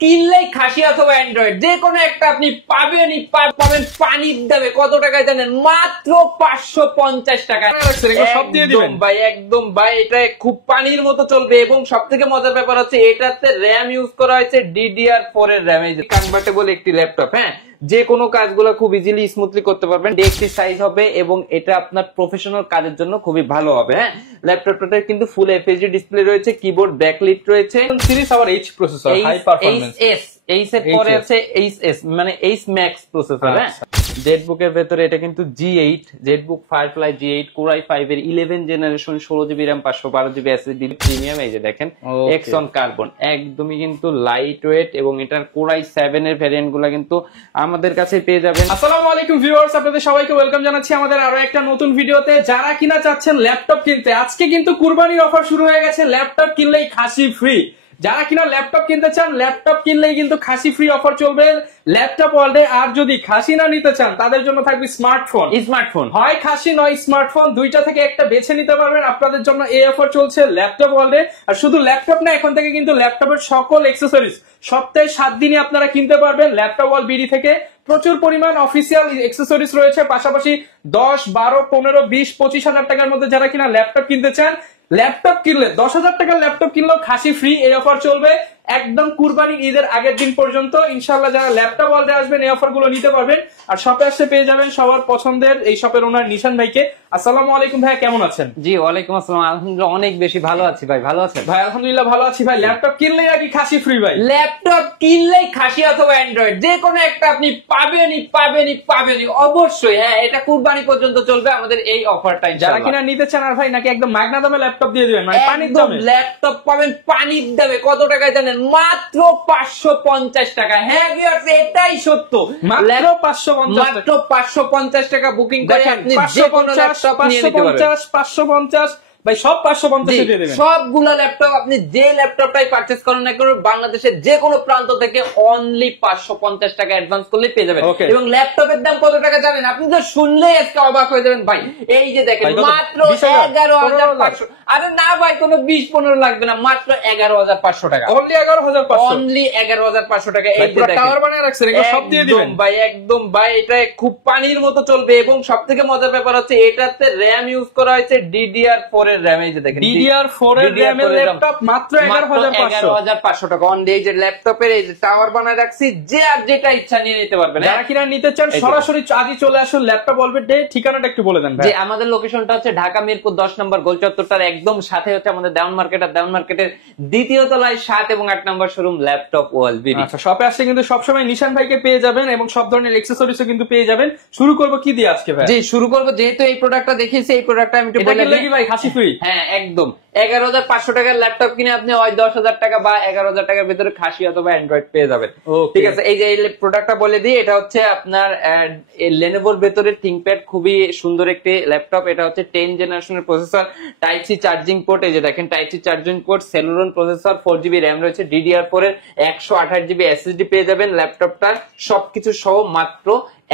কিনলেই খাসি অথবা অ্যান্ড্রয়েড যে কোনো একটা আপনি পাবেনই পাবেন পানির দামে। কত টাকায় জানেন? মাত্র 550 টাকা। সব দিয়ে দিবেন ভাই, একদম ভাই, এটা খুব পানির মতো চলবে। এবং সব থেকে মজার ব্যাপার হচ্ছে এটাতে র্যাম ইউজ করা হয়েছে DDR4 এর র্যাম, কনভার্টেবল একটি ল্যাপটপ। হ্যাঁ, যে কোনো কাজগুলো খুব ইজিলি স্মুথলি করতে পারবেন। একটি সাইজ হবে এবং এটা আপনার প্রফেশনাল কাজের জন্য খুবই ভালো হবে। হ্যাঁ, ল্যাপটপটাতে কিন্তু ফুল এফএইচডি ডিসপ্লে রয়েছে, কিবোর্ড ব্যাকলিট রয়েছে, সিরিজ আবার H processor, high performance. H এর পরে আছে এইচ মানে এইচ ম্যাক্স প্রসেসর। হ্যাঁ, জেটবুকের ভেতরে এটা কিন্তু G8 Jetbook firefly G8 Core i5 এর 11 generation, 16GB RAM, 512GB SSD premium. এই যে দেখেন এক্সন কার্বন, একদমই কিন্তু লাইট ওয়েট, এবং এটার Core i7 এর ভ্যারিয়েন্ট গুলা কিন্তু আমাদের কাছে পেয়ে যাবেন। আসসালামু আলাইকুম ভিউয়ার্স, আপনাদের সবাইকে ওয়েলকাম জানাচ্ছি আমাদের আরো একটা নতুন ভিডিওতে। যারা কিনা চাচ্ছেন ল্যাপটপ কিনতে, আজকে কিন্তু কুরবানির অফার শুরু হয়ে গেছে। ল্যাপটপ কিনলেই খাসি ফ্রি। যারা কিনা ল্যাপটপ কিনতে চান, ল্যাপটপ কিনলেই কিন্তু খাসি ফ্রি অফার চলবে ল্যাপটপ ওয়ার্ল্ডে। আর যদি খাসি না নিতে চান, তাদের জন্য থাকবে স্মার্টফোন। হয় খাসি নয় স্মার্টফোন, দুইটা থেকে একটা বেছে নিতে পারবেন। আপনাদের জন্য এই অফার চলছে ল্যাপটপ ওয়ার্ল্ডে। আর শুধু ল্যাপটপ না, এখন থেকে কিন্তু ল্যাপটপের সকল অ্যাক্সেসরিজ সপ্তাহে 7 দিনই আপনারা কিনতে পারবেন ল্যাপটপ ওয়ার্ল্ড বিডি থেকে। প্রচুর পরিমাণ অফিসিয়াল অ্যাক্সেসরিজ রয়েছে, পাশাপাশি 10, 12, 15, 20, 25 হাজার টাকার মধ্যে যারা কিনা ল্যাপটপ কিনতে চান, ল্যাপটপ কিনলে 10,000 টাকার ল্যাপটপ কিনলেও খাসি ফ্রি। এই অফার চলবে একদম কুরবানি ঈদের আগের দিন পর্যন্ত। ইনশাআল্লাহ যারা ল্যাপটপ ওয়ার্ল্ডে আসবেন এই অফার গুলো নিতে পারবেন। আর শপে আসতে পেয়ে যাবেন সবার পছন্দের এই শপের ওনার নিশান ভাইকে। আসসালামু আলাইকুম ভাই, কেমন আছেন? জি ওয়ালাইকুম আসসালাম, আলহামদুলিল্লাহ অনেক বেশি ভালো আছি ভাই। ভালো আছেন? ভাই আলহামদুলিল্লাহ ভালো আছি ভাই। ল্যাপটপ কিনলেই নাকি খাসি ফ্রি ভাই? ল্যাপটপ কিনলেই খাসি অথবা অ্যান্ড্রয়েড যে কোনো একটা আপনি পাবেনই অবশ্যই। হ্যাঁ, এটা কুরবানি পর্যন্ত চলবে আমাদের এই অফারটা। যারা কিনা নিতে চান, আর ভাই নাকি একদম মাগনা দামে ল্যাপটপ দিয়ে দিবেন, মানে পানির দামে ল্যাপটপ পাবেন পানির দামে। কত টাকায় জানেন? মাত্র 550 টাকা। হ্যাঁ ভিউয়ার্স, এটাই সত্য, মাত্র 550 টাকা বুকিং করে আপনি যে কোনো ল্যাপটপ নিয়ে নিতে পারবেন। 550 ভাই, সব 550 দিয়ে দেবেন। সবগুলো ল্যাপটপ আপনি যে ল্যাপটপটাই পারচেজ করেন না কেন, বাংলাদেশের যে কোনো প্রান্ত থেকে অনলি 550 টাকা অ্যাডভান্স করলে পেয়ে যাবেন। এবং ল্যাপটপের দাম কত টাকা জানেন? আপনি তো শুনলেই আজকে অবাক হয়ে যাবেন ভাই। এই যে দেখেন, মাত্র 11,500। আরে না ভাই, কোনো 20-15 লাগবে না, মাত্র 11,500 টাকা। অনলি 11,500 টাকা। এই যে দেখেন টাওয়ার বানিয়ে রাখছেন, এগুলো সব দিয়ে দিবেন ভাই। একদম ভাই, এটা খুব পানির মতো চলবে। এবং সব থেকে মজার ব্যাপার হচ্ছে এটাতে র্যাম ইউজ করা হয়েছে DDR4 এর র্যাম। এই যে দেখেন DDR4 এর র্যাম এর ল্যাপটপ মাত্র 11,500 টাকা। অন এই যে ল্যাপটপের এই যে টাওয়ার বানায় রাখছি, যে আর যেটা ইচ্ছা নিয়ে নিতে পারবেন। যারা কিনা নিতে চান সরাসরি আজই চলে আসুন ল্যাপটপ ওয়ার্ল্ডে। ঠিকানাটা একটু বলে দেন ভাই। যে আমাদের লোকেশনটা হচ্ছে ঢাকা মিরপুর 10 নম্বর গোল চত্বরটার একদম সাথে হচ্ছে আমাদের দেওয়ান মার্কেট। আর দেওয়ান মার্কেটের দ্বিতীয় তলায় 7 এবং 8 নম্বর শোরুম ল্যাপটপ ওয়ার্ল্ড বিডি। আচ্ছা, শপে আসলে কিন্তু সবসময় নিশান ভাইকে পেয়ে যাবেন এবং সব ধরনের অ্যাকসেসরিজও কিন্তু পেয়ে যাবেন। শুরু করব কি দিয়ে আজকে ভাই? জি শুরু করব, যেহেতু এই প্রোডাক্টটা দেখিয়েছি, এই প্রোডাক্টটা আমি একটু বলে দিই ভাই, খাসি ফ্রি। হ্যাঁ একদম। 11,500 টাকার ল্যাপটপ কিনে আপনি হয় 10,000 টাকা বা 11,000 টাকার ভিতরে খাসি অথবা অ্যান্ড্রয়েড পেয়ে যাবেন। ঠিক আছে, এই যে এই প্রোডাক্টটা বলে দিই, এটা হচ্ছে আপনার লেনোভোর ভেতরে থিংকপ্যাড, খুবই সুন্দর একটি ল্যাপটপ। এটা হচ্ছে 10 জেনারেশনের processor, type C charging port. এই যে দেখেন type C charging port, Celeron processor, 4GB RAM রয়েছে, DDR4 এর 128GB SSD পেয়ে যাবেন। ল্যাপটপটা সবকিছু সহ মাত্র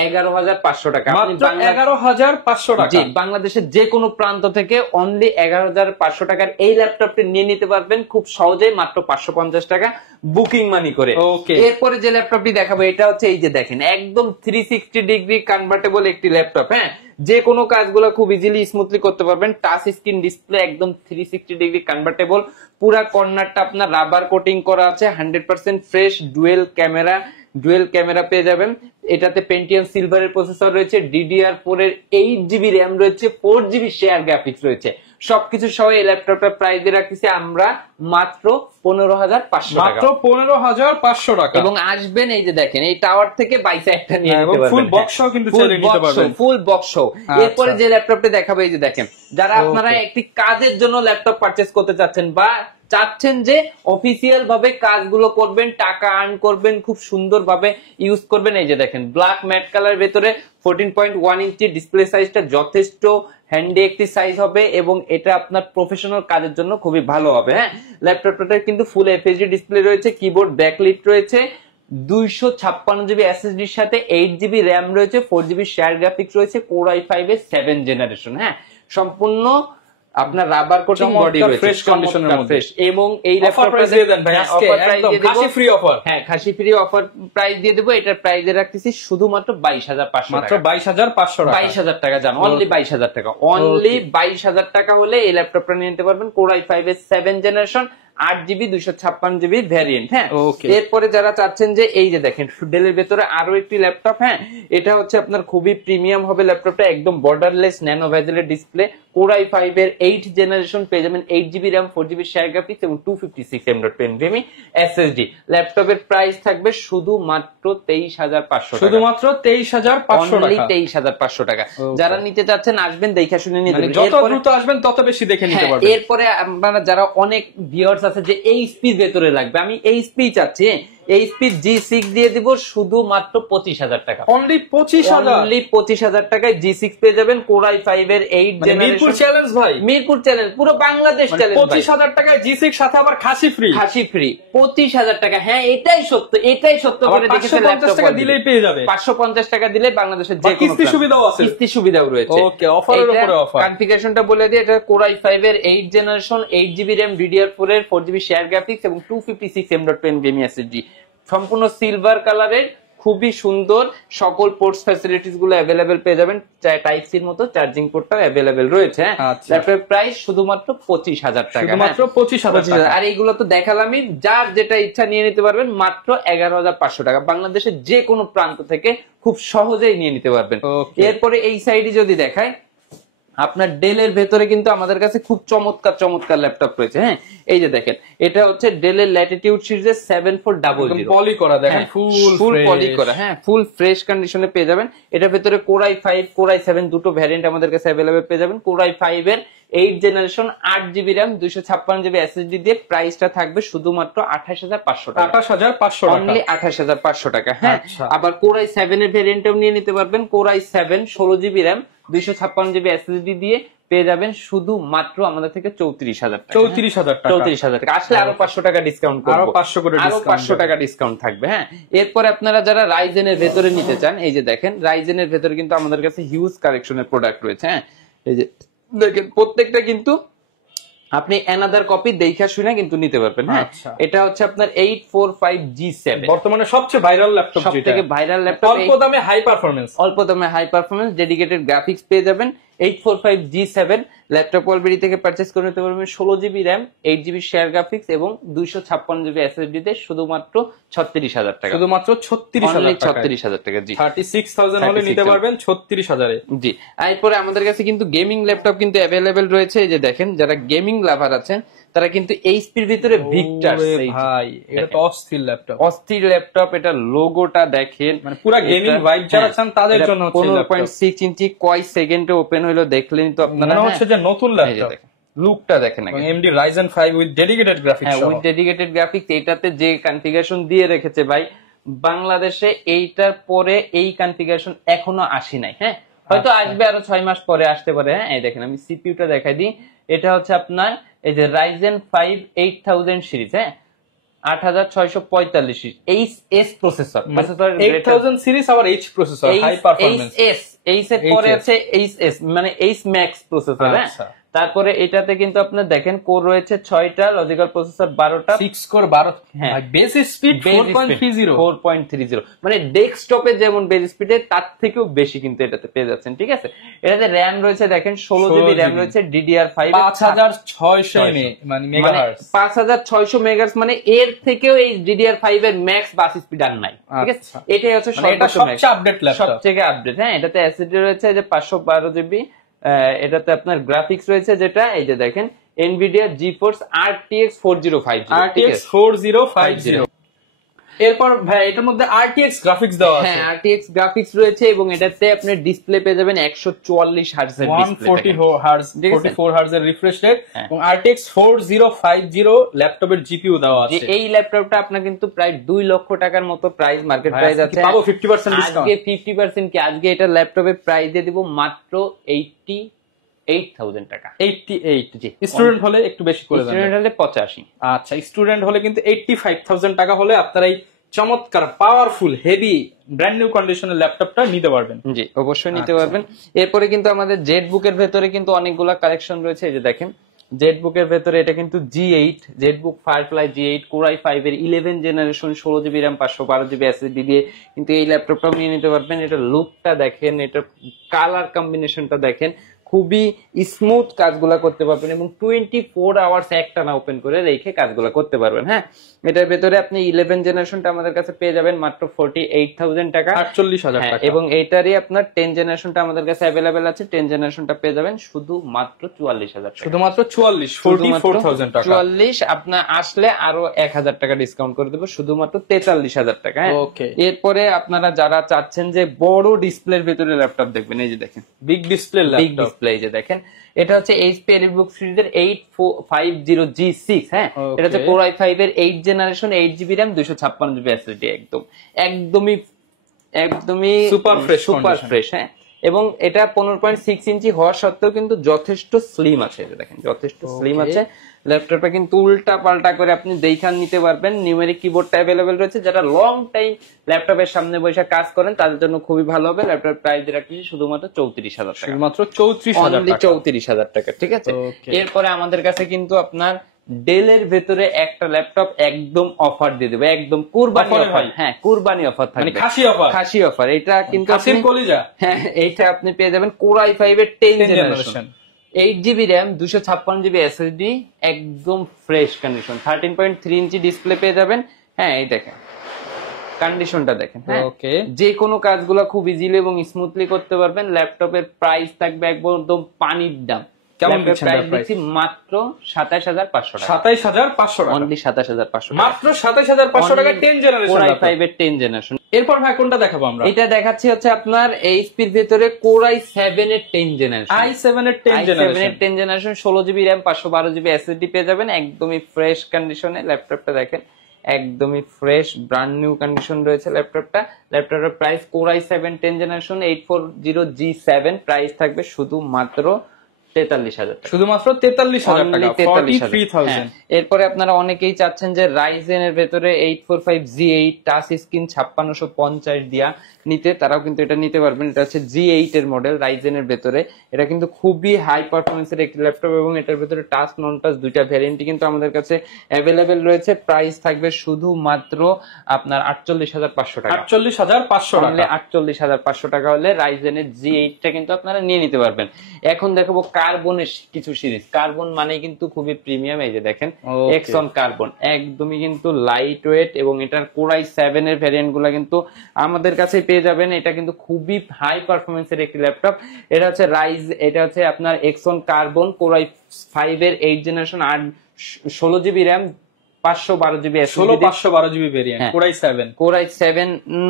11,500 টাকা। 11,500 টাকা। জি, বাংলাদেশের যে কোনো প্রান্ত থেকে অনলি 11,500 টাকার এই ল্যাপটপটি নিয়ে নিতে পারবেন খুব সহজেই, মাত্র 550 টাকা বুকিং মানি করে। এরপরে যে ল্যাপটপটি দেখাবো, এটা হচ্ছে এই যে দেখেন একদম 360 ডিগ্রি কনভার্টেবল একটি ল্যাপটপ। হ্যাঁ, যে কোনো কাজগুলো খুব ইজিলি স্মুথলি করতে পারবেন। টাচ স্ক্রিন ডিসপ্লে, একদম 360 ডিগ্রি কনভার্টেবল। পুরা কর্নারটা আপনার রাবার কোটিং করা আছে, 100% ফ্রেশ। ডুয়েল ক্যামেরা পেয়ে যাবেন। এটাতে পেন্টিয়াম সিলভারের প্রসেসর রয়েছে, DDR4 এর 8GB র্যাম রয়েছে, 4GB শেয়ার গ্রাফিক্স রয়েছে। সবকিছু সহ এই ল্যাপটপটা প্রাইস দিয়ে রাখতেছি আমরা মাত্র 15,500 টাকা। মাত্র 15,500 টাকা। এবং আসবেন, এই যে দেখেন এই টাওয়ার থেকে বাইসা একটা নিয়ে নিতে পারবেন। ফুল বক্সও কিন্তু চাইলে নিতে পারবেন। Full box. এরপরে যে ল্যাপটপটা দেখাবো, এই যে দেখেন, যারা আপনারা একটি কাজের জন্য ল্যাপটপ পারচেজ করতে চাচ্ছেন বা চাচ্ছেন যে অফিসিয়াল ভাবে কাজগুলো করবেন, টাকা আর্ন করবেন, খুব সুন্দর ভাবে ইউজ করবেন, এই যে দেখেন ব্ল্যাক ম্যাট কালার ভেতরে 14.1 ইঞ্চি ডিসপ্লে সাইজটা যথেষ্ট হ্যান্ডি একটি সাইজ হবে এবং এটা আপনার প্রফেশনাল কাজের জন্য খুবই ভালো হবে। হ্যাঁ, ল্যাপটপটা কিন্তু ফুল এফএইচডি ডিসপ্লে রয়েছে, কিবোর্ড ব্যাকলিট রয়েছে, 256GB SSD এর সাথে 8GB র্যাম রয়েছে, 4GB শেয়ার গ্রাফিক্স রয়েছে, Core i5 এর 7 জেনারেশন। হ্যাঁ, সম্পূর্ণ আপনার রাবার কোটিং বডি রয়েছে, ফ্রেশ কন্ডিশনের মধ্যে, এবং এই ল্যাপটপটা দিয়ে দেন ভাই আজকে একদম খাসি ফ্রি অফার। হ্যাঁ, খাসি ফ্রি অফার প্রাইস দিয়ে দেব। এটার প্রাইস রাখতেছি শুধুমাত্র 22,500 টাকা, মাত্র 22,500 টাকা, 22,000 টাকা জানো, অনলি 22,000 টাকা, অনলি 22,000 টাকা হলে এই ল্যাপটপটা নিয়ে নিতে পারবেন। Core i5 এর 7 জেনারেশন 8GB 256GB ভ্যারিয়েন্ট। হ্যাঁ, এরপরে যারা চাচ্ছেন যে এই যে দেখেন ডেলের ভেতরে আরো একটি ল্যাপটপ, হ্যাঁ এটা হচ্ছে আপনার খুবই প্রিমিয়াম হবে ল্যাপটপটা, একদম বর্ডারলেস ন্যানো ভেজেলের ডিসপ্লে, Core i5 এর 8 জেনারেশন পেয়ে যাবেন, 8GB RAM 4GB share graphics এবং 256 M.2 SSD। ল্যাপটপের প্রাইস থাকবে শুধুমাত্র 23,500 টাকা, শুধুমাত্র 23,500 অনলি টাকা, 23,500 টাকা। যারা নিতে চাচ্ছেন আসবেন, দেখে শুনে নিতে পারবেন, যত দ্রুত আসবেন তত বেশি দেখে নিতে পারবেন। এরপরে আপনারা যারা অনেক ভিউয়ার্স আছে যে এইচপি ভেতরে লাগবে, আমি এইচপি চাচ্ছি, এইচপি G6 দিয়ে দিব শুধুমাত্র 25,000 টাকা, অনলি 25,000, অনলি 25,000 টাকায় G6 পেয়ে যাবেন। Core i5 এর 8 জেনারেশন, মিরপুর চ্যালেঞ্জ ভাই, মিরপুর চ্যালেঞ্জ, পুরো বাংলাদেশ চ্যালেঞ্জ। 25,000 টাকায় G6 সাথে আবার খাসি ফ্রি, খাসি ফ্রি 25,000 টাকা। হ্যাঁ, এটাই সত্য, এটাই সত্য করে দেখেছে। 550 টাকা দিলেই পেয়ে যাবে, 550 টাকা দিলে বাংলাদেশের যে কোনো কিস্তি সুবিধাও আছে, কিস্তি সুবিধাও রয়েছে। ওকে, অফারের উপরে অফার। কনফিগারেশনটা বলে দিই, এটা Core i5 এর 8 জেনারেশন 8GB RAM DDR4 এর 4GB শেয়ার গ্রাফিক্স এবং 256 M.2 NVMe SSD, সম্পূর্ণ সিলভার কালারের, খুবই সুন্দর, সকল পোর্টস ফ্যাসিলিটিস গুলো অ্যাভেলেবেল পেয়ে যাবেন, টাইপ সির মতো চার্জিং পোর্টটাও অ্যাভেলেবেল রয়েছে। ল্যাপটপের প্রাইস শুধুমাত্র 25,000 টাকা, শুধুমাত্র 25,000 টাকা। আর এইগুলো তো দেখালামই, যার যেটা ইচ্ছা নিয়ে নিতে পারবেন মাত্র 11,500 টাকা, বাংলাদেশের যে কোনো প্রান্ত থেকে খুব সহজেই নিয়ে নিতে পারবেন। এরপরে এই সাইডে যদি দেখায়, আপনার ডেলের ভেতরে কিন্তু আমাদের কাছে খুব চমৎকার চমৎকার ল্যাপটপ রয়েছে। হ্যাঁ, এই যে দেখেন, এটা হচ্ছে ডেলের ল্যাটিটিউড সিরিজের 7400, পলি করা, দেখেন ফুল পলি করা, হ্যাঁ ফুল ফ্রেশ কন্ডিশনে পেয়ে যাবেন। এটার ভেতরে Core i5 Core i7 দুটো ভ্যারিয়েন্ট আমাদের কাছে अवेलेबल পেয়ে যাবেন। Core i5 এর 8 generation 8GB RAM 256GB SSD দিয়ে প্রাইসটা থাকবে শুধুমাত্র 28,500 টাকা, 28,500 টাকা, অনলি 28,500 টাকা। হ্যাঁ, আবার Core i7 এর ভ্যারিয়েন্টও নিয়ে নিতে পারবেন। Core i7 16GB RAM 256GB SSD দিয়ে পেয়ে যাবেন শুধুমাত্র আমাদের থেকে 34,000 টাকা, 34,000 টাকা। আসলে আরো 500 টাকা ডিসকাউন্ট করব, আরো 500 করে আরো 500 টাকা ডিসকাউন্ট থাকবে। হ্যাঁ, এরপরে আপনারা যারা Ryzen এর ভেতরে নিতে চান, এই যে দেখেন Ryzen এর ভেতরে কিন্তু আমাদের কাছে হিউজ কালেকশনের প্রোডাক্ট রয়েছে। হ্যাঁ, এই যে দেখেন প্রত্যেকটা কিন্তু আপনি অ্যানাদার কপি দেখা শুনে কিন্তু নিতে পারবেন। হ্যাঁ, এটা হচ্ছে আপনার 845G7, বর্তমানে সবচেয়ে ভাইরাল ল্যাপটপ, সবথেকে ভাইরাল ল্যাপটপ, অল্প দামে হাই পারফরম্যান্স, অল্প দামে হাই পারফরম্যান্স ডেডিকেটেড গ্রাফিক্স পেয়ে যাবেন। 845G7 ল্যাপটপ অলবেরি থেকে পারচেজ করে নিতে পারবেন। 16GB RAM 8GB share graphics এবং 256GB SSD তে শুধুমাত্র 36,000 টাকা, শুধুমাত্র 36,000 টাকা। জি, 36,000 হলে নিতে পারবেন 36,000 এ। জি, এরপরে আমাদের কাছে কিন্তু গেমিং ল্যাপটপ কিন্তু অ্যাভেলেবেল রয়েছে। এই যে দেখেন, যারা গেমিং লাভার আছেন তারা কিন্তু এইচপির ভিতরে ভিক্টার, ভাই এটা তো অস্থির ল্যাপটপ, অস্থির ল্যাপটপ। এটা লোগোটা দেখেন, মানে পুরো গেমিং ভাইব যারা চান তাদের জন্য হচ্ছে 15.6 ইঞ্চি, কয় সেকেন্ডে ওপেন হলো দেখলেন তো আপনারা, মনে হচ্ছে যে নতুন ল্যাপটপ। লুকটা দেখেন, AMD Ryzen 5 with dedicated graphics, হ্যাঁ উইথ ডেডিকেটেড গ্রাফিক্স। এটাতে যে কনফিগারেশন দিয়ে রেখেছে ভাই, বাংলাদেশে এইটার পরে এই কনফিগারেশন এখনো আসি নাই। হ্যাঁ, হয়তো আসবে আরো 6 মাস পরে আসতে পারে। হ্যাঁ, এই দেখেন আমি সিপিইউটা দেখাই দিই, এটা হচ্ছে আপনার এই যে Ryzen 5 8000 সিরিজ, হ্যাঁ 8645 সিরিজ, HS প্রসেসর, 8000 সিরিজ আবার H processor, high performance. H এর পরে আছে HS, মানে H ম্যাক্স প্রসেসর। হ্যাঁ, তারপরে এটাতে কিন্তু আপনার দেখেন কোর রয়েছে 6টা, লজিক্যাল প্রসেসর 12টা, 6 কোর 12, হ্যাঁ বেস স্পিড 4.30, মানে ডেস্কটপে যেমন বেস স্পিডে তার থেকেও বেশি কিন্তু এটাতে পেয়ে যাচ্ছেন। ঠিক আছে, এটাতে র‍্যাম রয়েছে দেখেন 16GB র‍্যাম রয়েছে, DDR5 5600 মানে মেগাহার্টজ, 5600 মেগাহার্টজ, মানে এর থেকেও এই DDR5 এর ম্যাক্স বাস স্পিড আর নাই। ঠিক আছে, এটাই হচ্ছে সবচেয়ে আপডেট ল্যাপটপ, সবচেয়ে আপডেট। হ্যাঁ, এটাতে SSD রয়েছে যে 512GB, এটাতে আপনার গ্রাফিক্স রয়েছে যেটা এই যে দেখেন Nvidia GeForce RTX 4050। এরপর ভাই এটার মধ্যে RTX গ্রাফিক্স দেওয়া আছে, হ্যাঁ RTX গ্রাফিক্স রয়েছে এবং এটাতে আপনি ডিসপ্লে পেয়ে যাবেন 144 হার্টজ এর ডিসপ্লে, 44 হার্টজ এর রিফ্রেশ রেট এবং RTX 4050 ল্যাপটপের জিপিইউ দেওয়া আছে। এই ল্যাপটপটা আপনার কিন্তু প্রায় 2 লক্ষ টাকার মতো প্রাইস, মার্কেট প্রাইস আছে। পাবো 50% ডিসকাউন্ট, আজকে 50% কি আজকে এটা ল্যাপটপের প্রাইস দিয়ে দিব মাত্র 88,000 টাকা। 88, জি। স্টুডেন্ট হলে একটু বেশি করে দেন, স্টুডেন্ট হলে 85। আচ্ছা, স্টুডেন্ট হলে কিন্তু 85,000 টাকা হলে আপনারা এই চমৎকার পাওয়ারফুল হেভি ব্র্যান্ড নিউ কন্ডিশনের ল্যাপটপটা নিতে পারবেন। জি অবশ্যই নিতে পারবেন। এরপরে কিন্তু আমাদের জেড বুকের ভেতরে কিন্তু অনেকগুলা কালেকশন রয়েছে। এই যে দেখেন জেড বুকের ভেতরে এটা কিন্তু G8 Z book firefly G8 Core i5 এর 11 generation 16GB RAM 512GB SSD দিয়ে কিন্তু এই ল্যাপটপটা নিয়ে নিতে পারবেন। এটা লুকটা দেখেন, এটা কালার কম্বিনেশনটা দেখেন, খুবই স্মুথ কাজগুলা করতে পারবেন এবং 24 আওয়ার্স একটানা ওপেন করে রেখে কাজগুলা করতে পারবেন। হ্যাঁ, এটার ভেতরে আপনি 11 জেনারেশনটা আমাদের কাছে পেয়ে যাবেন মাত্র 48,000 টাকা, 48,000 টাকা। এবং এইটারই আপনার 10 জেনারেশনটা আমাদের কাছে अवेलेबल আছে। 10 জেনারেশনটা পেয়ে যাবেন শুধু মাত্র 44,000 টাকা, শুধুমাত্র 44,000 টাকা। 44 আপনার আসলে আরো 1,000 টাকা ডিসকাউন্ট করে দেবো, শুধুমাত্র 43,000 টাকা। ওকে, এরপরে আপনারা যারা চাচ্ছেন যে বড় ডিসপ্লের ভেতরে ল্যাপটপ দেখবেন, এই যে দেখেন বিগ ডিসপ্লে ল্যাপটপ, এই যে দেখেন এটা হচ্ছে HP EliteBook সিরিজের 850G6। হ্যাঁ, এটা হচ্ছে Core i5 এর 8 generation 8GB RAM 256GB SSD, একদমই সুপার ফ্রেশ। হ্যাঁ, এবং এটা 15.6 ইঞ্চি হওয়া সত্ত্বেও কিন্তু যথেষ্ট স্লিম আছে। এটা দেখেন যথেষ্ট স্লিম আছে। ল্যাপটপটা কিন্তু উল্টা পাল্টা করে আপনি দেখান নিতে পারবেন। নিউমেরিক কিবোর্ডটা अवेलेबल রয়েছে। যারা লং টাইম ল্যাপটপের সামনে বসে কাজ করেন তাদের জন্য খুবই ভালো হবে। ল্যাপটপ প্রাইস রাখছি শুধুমাত্র 34,000 টাকা, শুধুমাত্র 34,000 টাকা। ঠিক আছে, এরপরে আমাদের কাছে কিন্তু আপনার ডেলের ভেতরে একটা ল্যাপটপ একদম অফার দিয়ে দেবে, একদম কুরবানি অফার। হ্যাঁ, কুরবানি অফার থাকবে, মানে খাসি অফার। এটা কিন্তু খাসির কলিজা। হ্যাঁ, এইটা আপনি পেয়ে যাবেন Core i5 এর 10 generation 8GB RAM 256GB SSD, একদম ফ্রেশ কন্ডিশন, 13.3 ইঞ্চি ডিসপ্লে পেয়ে যাবেন। হ্যাঁ, এই দেখেন কন্ডিশনটা দেখেন। হ্যাঁ, যে কোনো কাজগুলো খুব ইজিলি এবং স্মুথলি করতে পারবেন। ল্যাপটপের প্রাইস থাকবে একদম পানির দাম। কেমন দিচ্ছি? মাত্র 27,500 টাকা, 27,500 টাকা, অনলি 27,500, মাত্র 27,500 টাকা 10 জেনারেশন Core i5 এর 10 জেনারেশন। এরপর ভাই কোনটা দেখাবো আমরা? এটা দেখাচ্ছি হচ্ছে আপনার HP এর ভেতরে Core i7 এর 10 জেনারেশন, i7 এর 10 generation 16GB RAM 512GB SSD পেয়ে যাবেন একদমই ফ্রেশ কন্ডিশনে। ল্যাপটপটা দেখেন একদমই ফ্রেশ ব্র্যান্ড নিউ কন্ডিশন রয়েছে ল্যাপটপটা। ল্যাপটপের price Core i7 10 generation 840G7, price থাকবে শুধুমাত্র 43,000 টাকা, শুধুমাত্র 43,000 টাকা, 43,000। এরপরে আপনারা অনেকেই চাচ্ছেন যে রাইজেন এর ভেতরে 845G8 টাচ স্ক্রিন 5650 দিয়া নিতে, তারাও কিন্তু এটা নিতে পারবেন। এটা হচ্ছে G8 এর মডেল রাইজেন এর ভেতরে। এটা কিন্তু খুবই হাই পারফরমেন্সের একটি ল্যাপটপ এবং এটার ভেতরে টাচ নন টাচ দুইটা ভ্যারিয়েন্টই কিন্তু আমাদের কাছে অ্যাভেলেবেল রয়েছে। প্রাইস থাকবে শুধুমাত্র আপনার 48,500 টাকা, 48,500 টাকা, 48,500 টাকা হলে রাইজেনের G8 টা কিন্তু আপনারা নিয়ে নিতে পারবেন। এখন দেখাবো কার্বনের কিছু সিরিজ। কার্বন মানে কিন্তু খুবই প্রিমিয়াম। এই যে দেখেন এক্সন কার্বন, একদমই কিন্তু লাইট ওয়েট এবং এটার Core i7 এর ভ্যারিয়েন্ট গুলা কিন্তু আমাদের কাছে পেয়ে যাবেন। এটা কিন্তু খুবই হাই পারফরমেন্সের একটি ল্যাপটপ। এটা হচ্ছে আপনার এক্সন কার্বন Core i5 এর 8 generation 16GB RAM 512GB SSD, 512GB variant Core i7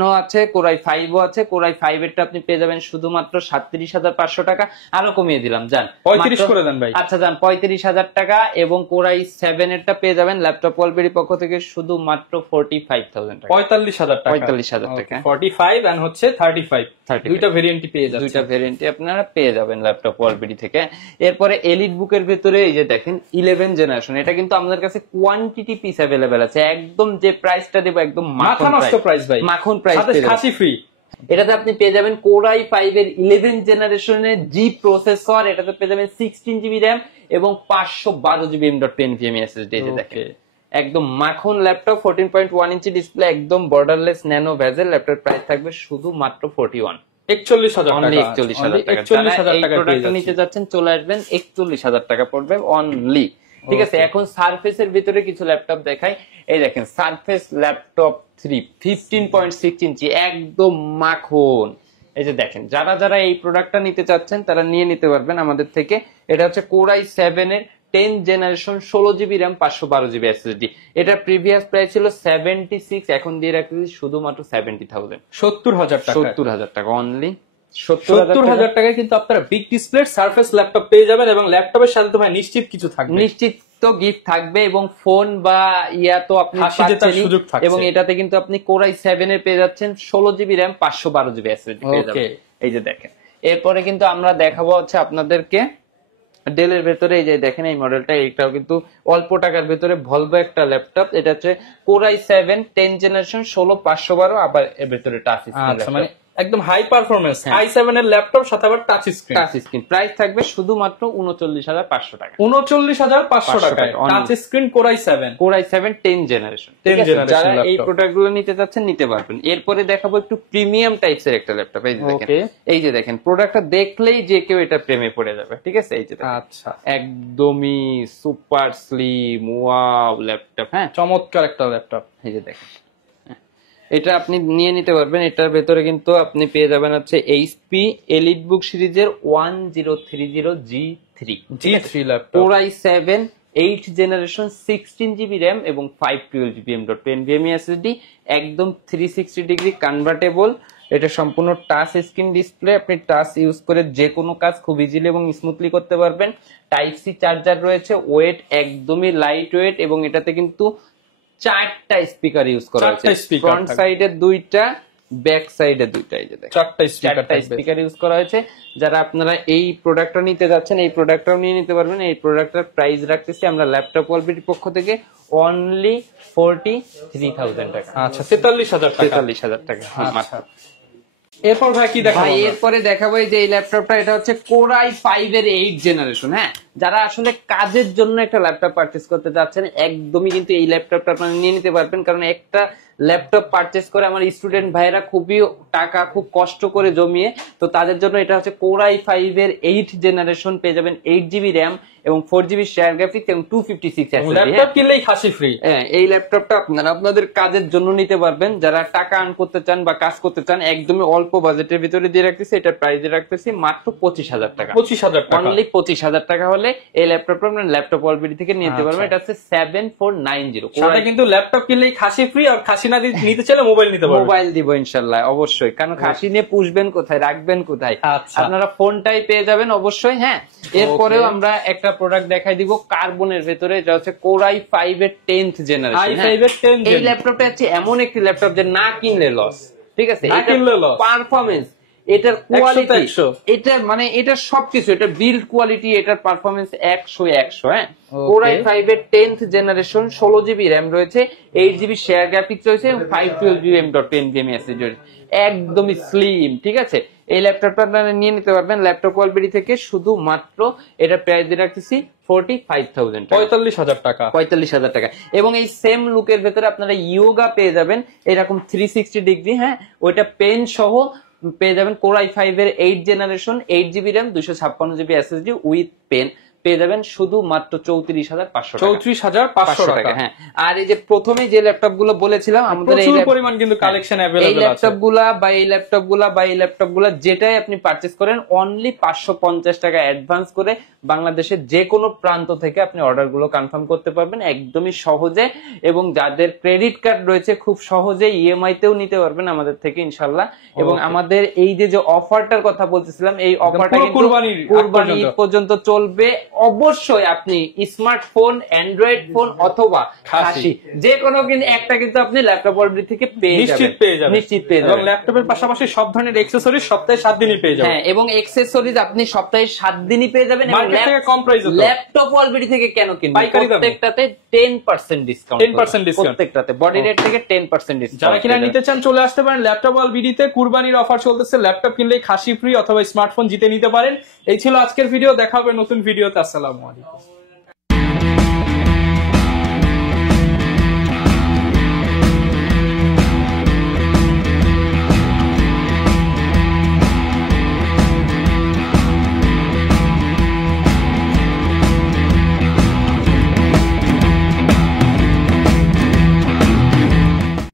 ও আছে, Core i5 ও আছে। Core i5 এরটা আপনি পেয়ে যাবেন শুধুমাত্র 37,500 টাকা, আরো কমিয়ে দিলাম, যান 35 করে দেন ভাই। আচ্ছা যান 35,000 টাকা, এবং Core i7 এরটা পেয়ে যাবেন ল্যাপটপ ওয়ালবেরির পক্ষ থেকে শুধুমাত্র 45,000 টাকা, 45,000 টাকা, 45,000 টাকা, 45 এন্ড হচ্ছে 35 দুইটা ভেরিয়েন্টই পেয়ে যাচ্ছেন, দুইটা ভেরিয়েন্টই আপনারা পেয়ে যাবেন ল্যাপটপ ওয়ালবেরি থেকে। এরপরে এলিট বুকের ভিতরে এই যে দেখেন 11 জেনারেশন, এটা কিন্তু আমাদের কাছে কোয়ান্টিটি পিস अवेलेबल আছে। একদম যে প্রাইসটা দেব একদম মাথা নষ্ট প্রাইস ভাই, মাখন প্রাইস, খাসি ফ্রি। এটাতে আপনি পেয়ে যাবেন Core i5 এর 11 জেনারেশনের G প্রসেসর, এটাতে পেয়ে যাবেন 16GB RAM এবং 512GB M.2 NVMe SSD। এই যে দেখেন একদম মাখন ল্যাপটপ, 14.1 ইঞ্চি ডিসপ্লে, একদম borderless nano bezel. Laptop price থাকবে শুধুমাত্র 41,000 টাকা, 41,000 টাকা। প্রোডাক্ট নিতে যাচ্ছেন চলে আসবেন, 41,000 টাকা পড়বে অনলি। ঠিক আছে, এখন সারফেসের ভিতরে কিছু ল্যাপটপ দেখাই। এই দেখেন সারফেস ল্যাপটপ 3 15.6 ইঞ্চি, একদম মাখন। এই যে দেখেন যারা এই প্রোডাক্টটা নিতে চাচ্ছেন তারা নিয়ে নিতে পারবেন আমাদের থেকে। এটা হচ্ছে Core i7 এর 10 generation 16GB RAM 512GB SSD। এটা প্রিভিয়াস প্রাইস ছিল 76, এখন দিয়ে রাখছি শুধুমাত্র 70,000, 70,000 টাকা অনলি। 70,000 টাকায় কিন্তু আপনারা বিগ ডিসপ্লে সারফেস ল্যাপটপ পেয়ে যাবেন, এবং ল্যাপটপের সাথে তো ভাই নিশ্চিত কিছু থাকবে, নিশ্চিত তো গিফট থাকবে, এবং ফোন বা ইয়া তো আপনি পাচ্ছেন। এবং এটাতে কিন্তু আপনি Core i7 এর পেয়ে যাচ্ছেন 16GB RAM 512GB SSD পেয়ে যাবেন। এই যে দেখেন, এরপরে কিন্তু আমরা দেখাবো হচ্ছে আপনাদেরকে ডেলের ভেতরে এই যে দেখেন এই মডেলটা, এটাও কিন্তু অল্প টাকার ভেতরে ভলভো একটা ল্যাপটপ। এটা হচ্ছে Core i7 10 জেনারেশন 16512, আবার এর ভেতরে টাচ স্ক্রিন, মানে একদম হাই পারফরম্যান্স i7 এর ল্যাপটপ সাথে আবার touch screen. Touch screen price থাকবে শুধুমাত্র 39500 টাকা। 39500 টাকায় touch screen Core i7 10 generation. যারা এই প্রোডাক্টগুলো নিতে চাচ্ছেন নিতে পারবেন। এরপরে দেখাবো একটু প্রিমিয়াম টাইপসের একটা ল্যাপটপ। এই যে দেখেন, এই যে দেখেন প্রোডাক্টটা দেখলেই যে কেউ এটা প্রেমে পড়ে যাবে, ঠিক আছে? এই যে আচ্ছা, একদমই সুপার স্লিম ওয়াও ল্যাপটপ, হ্যাঁ চমৎকার একটা ল্যাপটপ। এই যে দেখেন, এটা আপনি নিয়ে নিতে পারবেন। এটার ভেতরে কিন্তু আপনি পেয়ে যাবেন হচ্ছে এইচপি এলিটবুক সিরিজের 1030G3 laptop, Core i7 8 generation 16 GB RAM এবং 512 জিবি M.2 SSD, একদম 360 ডিগ্রি কনভার্টেবল। এটা সম্পূর্ণ টাচ স্ক্রিন ডিসপ্লে, আপনি টাচ ইউজ করে যে কোনো কাজ খুব ইজিলি এবং স্মুথলি করতে পারবেন। টাইপ সি চার্জার রয়েছে, ওয়েট একদমই লাইট ওয়েট, এবং এটাতে কিন্তু 4টা স্পিকার ইউজ করা হয়েছে, ফ্রন্ট সাইডে 2টা, ব্যাক সাইডে 2টা। এই যে দেখেন 4টা স্পিকার ইউজ করা হয়েছে। যারা আপনারা এই প্রোডাক্টটা নিতে যাচ্ছেন এই প্রোডাক্টটাও নিয়ে নিতে পারবেন। এই প্রোডাক্টটার প্রাইস রাখতেছি আমরা ল্যাপটপ ওয়ালবিটির পক্ষ থেকে অনলি 43,000 টাকা। আচ্ছা, 43,000 টাকা। এরপর ভাই কি দেখাবো? এরপরে দেখাবো এই যে এই ল্যাপটপটা, এটা হচ্ছে Core i5 এর 8 জেনারেশন। হ্যাঁ, যারা আসলে কাজের জন্য একটা ল্যাপটপ পারচেজ করতে যাচ্ছেন একদমই কিন্তু এই ল্যাপটপটা আপনারা নিয়ে নিতে পারবেন। কারণ একটা ল্যাপটপ পারচেজ করে আমার স্টুডেন্ট ভাইরা খুবই টাকা খুব কষ্ট করে জমিয়ে, তো তাদের জন্য এটা হচ্ছে Core i5 এর 8 জেনারেশন, পেয়ে যাবেন 8GB র্যাম এবং 4GB শেয়ার গ্রাফিক্স এবং 256 SSD। ল্যাপটপ কিনলেই খাসি ফ্রি। হ্যাঁ, এই ল্যাপটপটা আপনারা আপনাদের কাজের জন্য নিতে পারবেন। যারা টাকা আর্ন করতে চান বা কাজ করতে চান একদমই অল্প বাজেটের ভিতরে দিয়ে রাখতেছি, এটা প্রাইসে রাখতেছি মাত্র 25,000 টাকা। 25,000 টাকা, অনলি 25,000 টাকা হলে এই ল্যাপটপটা আপনারা ল্যাপটপ ওয়ালবিটি থেকে নিতে পারবেন। এটা হচ্ছে 7490। সাথে কিন্তু ল্যাপটপ কিনলেই খাসি ফ্রি, আর খাসি না নিতে চাইলে মোবাইল নিতে পারবেন। মোবাইল দিব ইনশাআল্লাহ, অবশ্যই। কারণ খাসি নিয়ে পুষবেন কোথায়, রাখবেন কোথায়, আপনারা ফোনটাই পেয়ে যাবেন অবশ্যই। হ্যাঁ, এরপরেও আমরা একটা প্রোডাক্ট দেখাই দিব কার্বনের ভেতরে, এটা হচ্ছে Core i5 এর 10th জেনারেশন। এই ল্যাপটপটা হচ্ছে এমন একটি ল্যাপটপ যে না কিনলে লস, ঠিক আছে? পারফরমেন্স, এটার কোয়ালিটি, এটা মানে এটা সবকিছু, এটা বিল্ড কোয়ালিটি, এটার পারফরমেন্স 100। হ্যাঁ, Core i5 এর 10th জেনারেশন, 16GB র্যাম রয়েছে, 8GB শেয়ার গ্রাফিক্স রয়েছে এবং 512GB M.2 SSD রয়েছে, একদমই স্লিম, ঠিক আছে? এই ল্যাপটপটা আপনারা নিয়ে নিতে পারবেন ল্যাপটপ ওয়ালবিটি থেকে শুধুমাত্র, এটা প্রাইস দিয়ে রাখতেছি 45,000 টাকা, 45,000 টাকা। এবং এই সেম লুকের ভেতরে আপনারা ইয়োগা পেয়ে যাবেন এরকম 360 ডিগ্রি, হ্যাঁ, ওইটা পেন সহ পেয়ে যাবেন। Core i5 এর 8 generation 8GB RAM 256GB SSD with pen পেয়ে যাবেন শুধুমাত্র 34,500 টাকা। হ্যাঁ, আর এই যে প্রথমে যে ল্যাপটপ গুলো বলেছিলাম আমাদের এই পরিমাণ কিন্তু কালেকশন अवेलेबल আছে, এই ল্যাপটপ গুলা যেটাই আপনি পারচেজ করেন অনলি 550 টাকা অ্যাডভান্স করে বাংলাদেশের যে কোনো প্রান্ত থেকে আপনি অর্ডার গুলো কনফার্ম করতে পারবেন একদমই সহজে। এবং যাদের ক্রেডিট কার্ড রয়েছে খুব সহজে ইএমআই তেও নিতে পারবেন আমাদের থেকে ইনশাআল্লাহ। এবং আমাদের এই যে অফারটার কথা বলতেছিলাম, এই অফারটা কিন্তু কুরবানি পর্যন্ত চলবে। অবশ্যই আপনি স্মার্টফোন, অ্যান্ড্রয়েড ফোন অথবা খাসি যে কোনো কিন্তু একটা কিন্তু আপনি ল্যাপটপ ওয়ালবিটি থেকে নিশ্চিত পেয়ে যাবেন। এবং ল্যাপটপের পাশাপাশি সব ধরনের অ্যাকসেসরিজ সপ্তাহে 7 দিনই পেয়ে যাবেন। হ্যাঁ, এবং অ্যাকসেসরিজ আপনি সপ্তাহে 7 দিনই পেয়ে যাবেন। ল্যাপটপ ওয়ালবিটি থেকে কেন কিনবেন? প্রত্যেকটাতে 10% ডিসকাউন্ট, প্রত্যেকটাতে বডি রেট থেকে 10% ডিসকাউন্ট। যারা কিনা নিতে চান চলে আসতে পারেন ল্যাপটপ ওয়ালবিটিতে, কুরবানির অফার চলতেছে, ল্যাপটপ কিনলেই খাসি ফ্রি অথবা স্মার্টফোন জিতে নিতে পারেন। এই ছিল আজকের ভিডিও, দেখা হবে নতুন ভিডিওতে। আসসালামু আলাইকুম।